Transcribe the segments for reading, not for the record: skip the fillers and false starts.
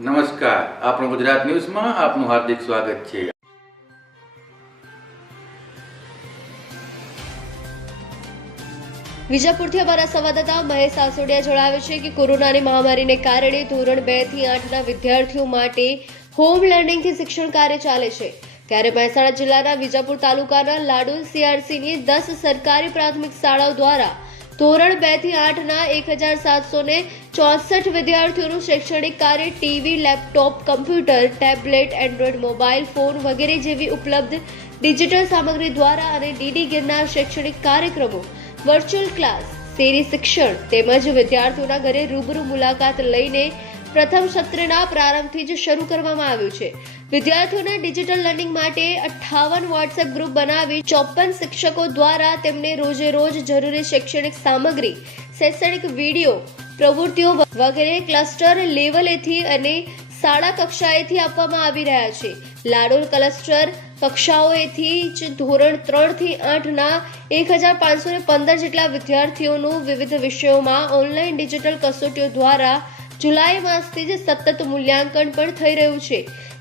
નમસ્કાર, આપણું ગુજરાત ન્યૂઝમાં આપનું હાર્દિક સ્વાગત છે. વિજાપુરથી અમારા સંવાદદાતા મહેશ આસોડિયા જણાવે છે કે કોરોનાની મહામારીને કારણે ધોરણ 2 થી 8ના વિદ્યાર્થીઓ માટે હોમ લર્નિંગથી શિક્ષણ કાર્ય ચાલે છે. ત્યારે મહેસાણા જિલ્લાના વિજાપુર તાલુકાના લાડોલ CRCની 10 સરકારી પ્રાથમિક શાળાઓ દ્વારા ધોરણ 2 થી 8ના 1764 વિદ્યાર્થીઓનું શૈક્ષણિક કાર્ય TV, laptop, computer, tablet, Android mobile phone વગેરે જેવી ઉપલબ્ધ ડિજિટલ સામગ્રી દ્વારા અને ડીડી ગિરનાર શૈક્ષણિક કાર્યક્રમો, વર્ચ્યુઅલ ક્લાસ, શેરી શિક્ષણ તેમજ વિદ્યાર્થીઓના ઘરે રૂબરૂ મુલાકાત લઈને પ્રથમ સત્રના પ્રારંભથી જ શરૂ કરવામાં આવ્યું છે. વિદ્યાર્થીઓના ડિજિટલ લર્નિંગ માટે 58 વોટ્સએપ ગ્રુપ બનાવી 54 શિક્ષકો દ્વારા તેમને રોજે રોજ જરૂરી શૈક્ષણિક સામગ્રી, શૈક્ષણિક વિડીયો, પ્રવૃત્તિઓ વગેરે ક્લસ્ટર લેવલેથી અને શાળા કક્ષાએથી આપવામાં આવી રહ્યા છે. લાડોલ ક્લસ્ટર કક્ષાઓએથી જ ધોરણ 3 થી 8ના 1515 જેટલા વિદ્યાર્થીઓનું વિવિધ વિષયોમાં ઓનલાઈન ડિજિટલ કસોટીઓ દ્વારા જુલાઈ માસથી જ સતત મૂલ્યાંકન પણ થઈ રહ્યું છે.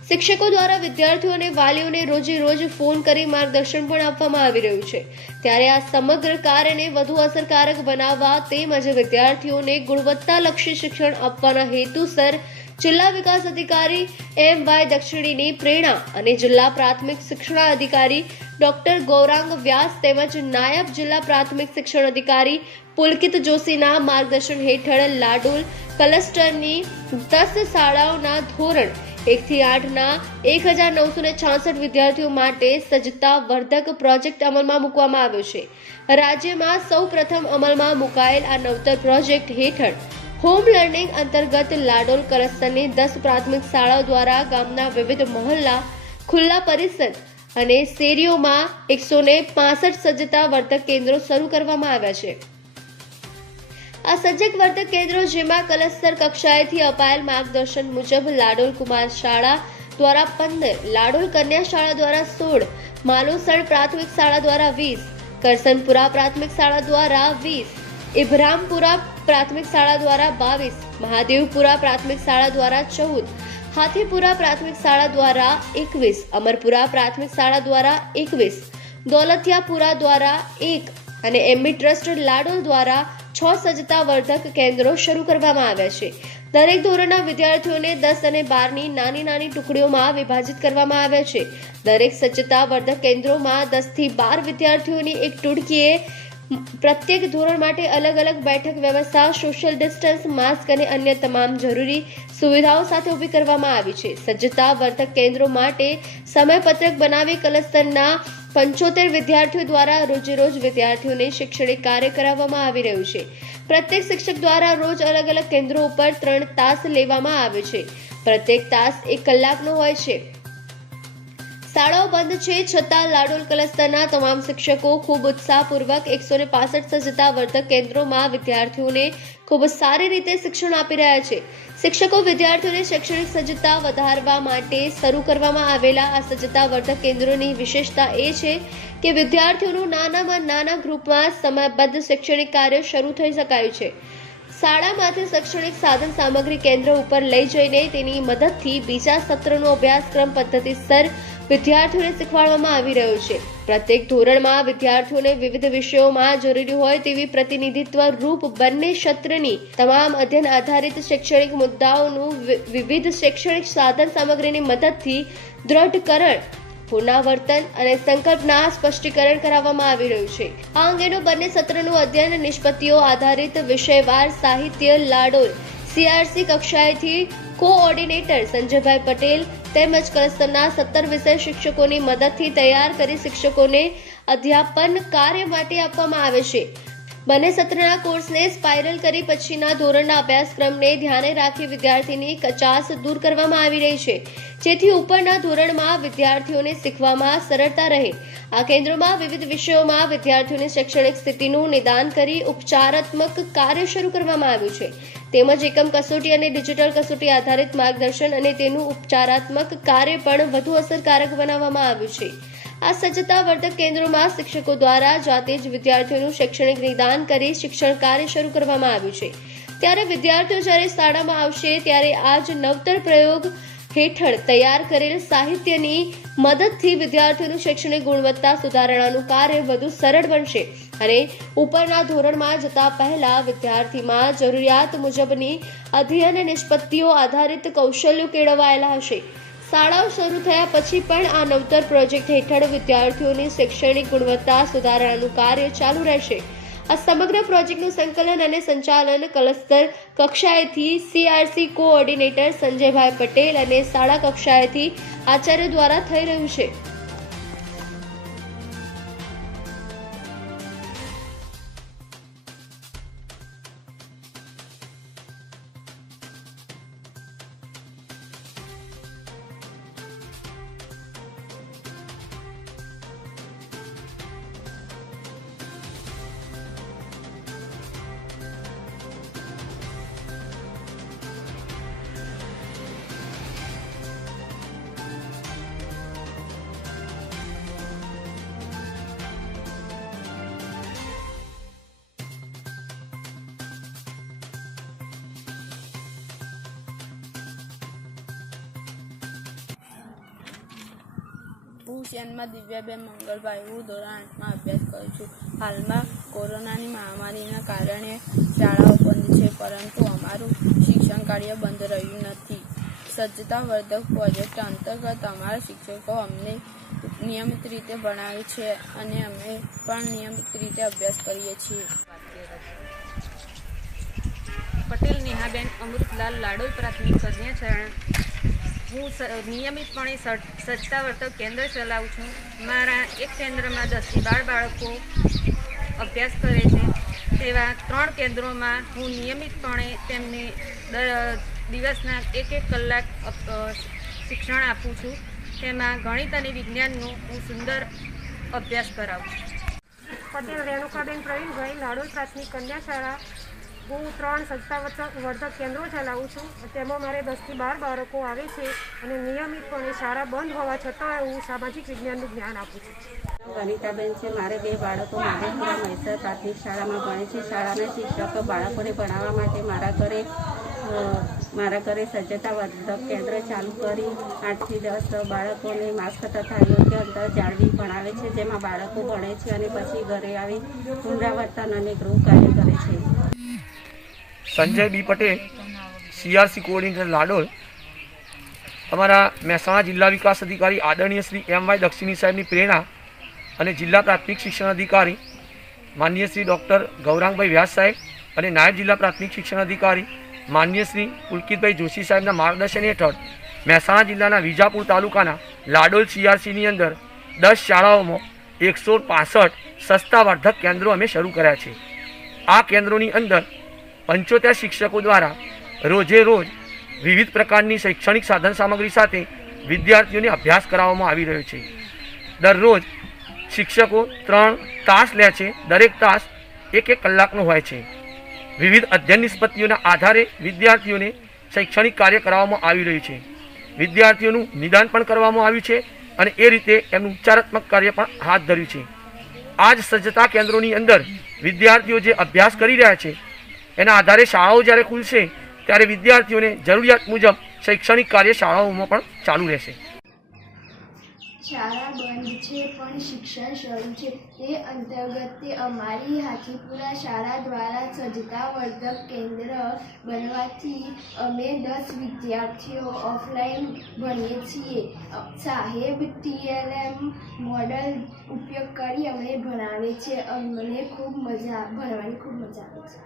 શિક્ષકો દ્વારા વિદ્યાર્થીઓ અને વાલીઓને રોજે રોજ ફોન કરી માર્ગદર્શન પણ આપવામાં આવી રહ્યું છે. ત્યારે આ સમગ્ર કાર્યને વધુ અસરકારક બનાવવા તેમજ વિદ્યાર્થીઓને ગુણવત્તાલક્ષી શિક્ષણ આપવાના હેતુસર જિલ્લા વિકાસ અધિકારી MY દક્ષિણીની પ્રેરણા અને જિલ્લા પ્રાથમિક શિક્ષણાધિકારી ડોક્ટર ગૌરાંગ વ્યાસ તેમજ નાયબ જિલ્લા પ્રાથમિક શિક્ષણ અધિકારી પુલકિત જોશીના માર્ગદર્શન હેઠળ લાડોલ ક્લસ્ટરની 10 શાળાઓના ધોરણ 1 થી 8ના 1966 વિદ્યાર્થીઓ માટે સજ્જતા વર્ધક પ્રોજેક્ટ અમલમાં મૂકવામાં આવ્યો છે. રાજ્યમાં સૌપ્રથમ અમલમાં મુકાયેલ આ નવતર પ્રોજેક્ટ હેઠળ હોમ લર્નિંગ અંતર્ગત લાડોલ ક્લસ્ટરની 10 પ્રાથમિક શાળાઓ દ્વારા ગામના વિવિધ મહોલ્લા, ખુલ્લા પરિસર અને શેરીઓમાં 165 સજ્જતા વર્ધક કેન્દ્રો શરૂ કરવામાં આવ્યા છે. આ સજ્જક વર્ધક કેન્દ્રો જેમાં ક્લસ્ટર કક્ષાએથી અપાયેલ માર્ગદર્શન મુજબ લાડોલ કુમાર શાળા દ્વારા 15, લાડોલ કન્યા શાળા દ્વારા 16, માલુસણ પ્રાથમિક શાળા દ્વારા 20, કરસનપુરા પ્રાથમિક શાળા દ્વારા 20, ઇબ્રામપુરા પ્રાથમિક શાળા દ્વારા 22, મહાદેવપુરા પ્રાથમિક શાળા દ્વારા 14, હાથીપુરા પ્રાથમિક શાળા દ્વારા 21, અમરપુરા પ્રાથમિક શાળા દ્વારા 21, દોલતિયાપુરા દ્વારા 1 અને MB ટ્રસ્ટ લાડોલ દ્વારા 6 સજ્જતા વર્ધક કેન્દ્રો શરૂ કરવામાં આવ્યા છે. દરેક ધોરણના વિદ્યાર્થીઓને 10 અને 12ની નાની નાની ટુકડીઓમાં વિભાજિત કરવામાં આવ્યા છે. દરેક સજ્જતા વર્ધક કેન્દ્રોમાં 10 થી 12 વિદ્યાર્થીઓની એક ટુકડીએ પ્રત્યેક ધોરણ માટે અલગ અલગ બેઠક વ્યવસ્થા, સોશિયલ ડિસ્ટન્સ, માસ્ક અને અન્ય તમામ જરૂરી સુવિધાઓ સાથે ઊભી કરવામાં આવી છે. સજ્જતા વર્ધક કેન્દ્રો માટે સમયપત્રક બનાવી ક્લસ્ટરના 75 વિદ્યાર્થીઓ દ્વારા રોજે રોજ વિદ્યાર્થીઓને શૈક્ષણિક કાર્ય કરાવવામાં આવી રહ્યું છે. પ્રત્યેક શિક્ષક દ્વારા રોજ અલગ અલગ કેન્દ્રો ઉપર 3 તાસ લેવામાં આવે છે. પ્રત્યેક તાસ 1 કલાકનો હોય છે. શાળાઓ બંધ છે છતાં લાડોલ ક્લસ્ટરના તમામ શિક્ષકો ખૂબ ઉત્સાહપૂર્વક 165 સજ્જતા વર્ધક કેન્દ્રોમાં વિદ્યાર્થીઓને ખૂબ સારી રીતે શિક્ષણ આપી રહ્યા છે. શિક્ષકો વિદ્યાર્થીઓને શૈક્ષણિક સજ્જતા વધારવા માટે શરૂ કરવામાં આવેલા આ સજ્જતા વર્ધક કેન્દ્રોની વિશેષતા એ છે કે વિદ્યાર્થીઓનું નાનામાં નાના ગ્રુપમાં સમયબદ્ધ શૈક્ષણિક કાર્ય શરૂ થઈ શકાયું છે. શાળામાંથી શૈક્ષણિક સાધન સામગ્રી કેન્દ્ર ઉપર લઈ જઈને તેની મદદથી બીજા સત્રનો અભ્યાસક્રમ પદ્ધતિસર વિદ્યાર્થીઓને શીખવાડવામાં આવી રહ્યો છે. પ્રત્યેક ધોરણમાં વિદ્યાર્થીઓને વિવિધ વિષયોમાં જરૂરી હોય તેવી પ્રતિનિધિત્વ રૂપ બંને સત્રની તમામ અધ્યયન આધારિત શૈક્ષણિક મુદ્દાઓનું વિવિધ શૈક્ષણિક સાધન સામગ્રીની મદદથી દ્રઢકરણ, પુનરાવર્તન અને સંકલ્પના સ્પષ્ટીકરણ કરાવવામાં આવી રહ્યું છે. આ અંગેનું બંને સત્રનું અધ્યયન નિષ્પત્તિઓ આધારિત વિષયવાર સાહિત્ય લાડોલ CRC કક્ષાએથી કોઓર્ડિનેટર સંજયભાઈ પટેલ તેમજ ક્લસ્ટરના 17 વિષય શિક્ષકોની મદદથી તૈયાર કરી શિક્ષકોને અધ્યાપન કાર્ય માટે આપવામાં આવે છે. બંને સત્રના કોર્સને સ્પાઇરલ કરી પછીના ધોરણના અભ્યાસક્રમને ધ્યાને રાખી વિદ્યાર્થીની કચાસ દૂર કરવામાં આવી રહી છે, જેથી ઉપરના ધોરણમાં વિદ્યાર્થીઓને શીખવામાં સરળતા રહે. આ કેન્દ્રોમાં વિવિધ વિષયોમાં વિદ્યાર્થીઓની શૈક્ષણિક સ્થિતિનું નિદાન કરી ઉપચારાત્મક કાર્ય શરૂ કરવામાં આવ્યું છે. તેમજ એકમ કસોટી અને ડિજિટલ કસોટી આધારિત માર્ગદર્શન અને તેનું ઉપચારાત્મક કાર્ય પણ વધુ અસરકારક બનાવવામાં આવ્યું છે. આ સજ્જતા વર્ધક કેન્દ્રોમાં શિક્ષકો દ્વારા જાતે જ વિદ્યાર્થીઓનું શૈક્ષણિક નિદાન કરી શિક્ષણ કાર્ય શરૂ કરવામાં આવ્યું છે. ત્યારે વિદ્યાર્થીઓ જ્યારે શાળામાં આવશે ત્યારે આ જ નવતર પ્રયોગ હેઠળ તૈયાર કરેલ સાહિત્યની મદદથી વિદ્યાર્થીઓનું શૈક્ષણિક ગુણવત્તા સુધારણાનું કાર્ય વધુ સરળ બનશે અને ઉપરના ધોરણમાં જતા પહેલા વિદ્યાર્થીમાં જરૂરિયાત મુજબની અધ્યયન નિષ્પત્તિઓ આધારિત કૌશલ્યો કેળવાયેલા હશે. શાળાઓ શરૂ થયા પછી પણ આ નવતર પ્રોજેક્ટ હેઠળ વિદ્યાર્થીઓની શૈક્ષણિક ગુણવત્તા સુધારણાનું કાર્ય ચાલુ રહેશે. આ સમગ્ર પ્રોજેક્ટનું સંકલન અને સંચાલન ક્લસ્ટર કક્ષાએથી CRC કોઓર્ડિનેટર સંજયભાઈ પટેલ અને શાળા કક્ષાએથી આચાર્ય દ્વારા થઈ રહ્યું છે. હું શિયાનમાં દિવ્યાબેન મંગળભાઈ. હું ધોરણ 8માં અભ્યાસ કરું છું. હાલમાં કોરોનાની મહામારીના કારણે શાળાઓ બંધ છે, પરંતુ અમારું શિક્ષણ કાર્ય બંધ રહ્યું નથી. સજ્જતા વર્ધક પ્રોજેક્ટ અંતર્ગત અમારા શિક્ષકો અમને નિયમિત રીતે ભણાવે છે અને અમે પણ નિયમિત રીતે અભ્યાસ કરીએ છીએ. પટેલ નેહાબેન અમૃતલાલ, લાડોલ પ્રાથમિક કન્યા શાળા. હું નિયમિતપણે સજ્જતાવર્ધક કેન્દ્ર ચલાવું છું. મારા એક કેન્દ્રમાં 10 થી 12 બાળકો અભ્યાસ કરે છે. તેવા 3 કેન્દ્રોમાં હું નિયમિતપણે તેમને દિવસના 1 કલાક શિક્ષણ આપું છું. તેમાં ગણિત અને વિજ્ઞાનનો હું સુંદર અભ્યાસ કરાવું છું. પટેલ રેણુકાબેન પ્રવીણભાઈ, લાડોલ પ્રાથમિક કન્યા શાળા. હું 3 સજ્જતાવર્ધક કેન્દ્રો ચલાવું છું. તેમાં મારે 10 થી 12 બાળકો આવે છે અને નિયમિતપણે શાળા બંધ હોવા છતાં હું સામાજિક વિજ્ઞાનનું જ્ઞાન આપું છું. વનિતાબેન છે. મારે 2 બાળકો માધેપુરા મહેસર પ્રાથમિક શાળામાં ભણે છે. શાળાના શિક્ષકો બાળકોને ભણાવવા માટે મારા ઘરે સજ્જતાવર્ધક કેન્દ્ર ચાલુ કરી 8 થી 10 બાળકોને માસ્ક તથા યોગ્ય અંતર જાળવી ભણાવે છે, જેમાં બાળકો ભણે છે અને પછી ઘરે આવી પુનરાવર્તન અને ગૃહ કાર્ય કરે છે. સંજય બી પટેલ, CRC કોઓર્ડિનેટર લાડોલ. અમારા મહેસાણા જિલ્લા વિકાસ અધિકારી આદરણીય શ્રી MY દક્ષિણી સાહેબની પ્રેરણા અને જિલ્લા પ્રાથમિક શિક્ષણ અધિકારી માનનીય શ્રી ડૉક્ટર ગૌરાંગભાઈ વ્યાસ સાહેબ અને નાયબ જિલ્લા પ્રાથમિક શિક્ષણ અધિકારી માનનીય શ્રી પુલકિતભાઈ જોશી સાહેબના માર્ગદર્શન હેઠળ મહેસાણા જિલ્લાના વિજાપુર તાલુકાના લાડોલ CRCની અંદર 10 શાળાઓમાં 165 સજ્જતાવર્ધક કેન્દ્રો અમે શરૂ કર્યા છે. આ કેન્દ્રોની અંદર 75 શિક્ષકો દ્વારા રોજે રોજ વિવિધ પ્રકારની શૈક્ષણિક સાધન સામગ્રી સાથે વિદ્યાર્થીઓને અભ્યાસ કરાવવામાં આવી રહ્યો છે. દરરોજ શિક્ષકો 3 તાસ લે છે. દરેક તાસ 1 કલાકનો હોય છે. વિવિધ અધ્યયન નિષ્પત્તિઓના આધારે વિદ્યાર્થીઓને શૈક્ષણિક કાર્ય કરાવવામાં આવી રહ્યું છે. વિદ્યાર્થીઓનું નિદાન પણ કરવામાં આવ્યું છે અને એ રીતે એમનું ઉપચારાત્મક કાર્ય પણ હાથ ધર્યું છે. આ જ સજ્જતા કેન્દ્રોની અંદર વિદ્યાર્થીઓ જે અભ્યાસ કરી રહ્યા છે એના આધારે શાળાઓ જ્યારે ખુલશે ત્યારે વિદ્યાર્થીઓને જરૂરિયાત મુજબ શૈક્ષણિક કાર્ય શાળાઓમાં પણ ચાલુ રહેશે. શાળા બંધ છે પણ શિક્ષણ શરૂ છે. તે અંતર્ગત અમારી હાથીપુરા શાળા દ્વારા સજ્જતાવર્ધક કેન્દ્ર બનવાથી અમે 10 વિદ્યાર્થીઓ ઓફલાઈન ભણીએ છીએ. સાહેબ TLM મોડલ ઉપયોગ કરી અમને ભણાવે છે. અમને ભણવાની ખૂબ મજા આવે છે.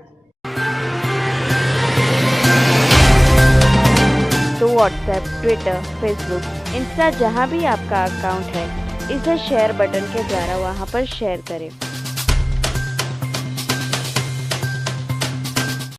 तो व्हाट्सएप, ट्विटर, फेसबुक, इंस्टा जहाँ भी आपका अकाउंट है, इसे शेयर बटन के द्वारा वहाँ पर शेयर करें.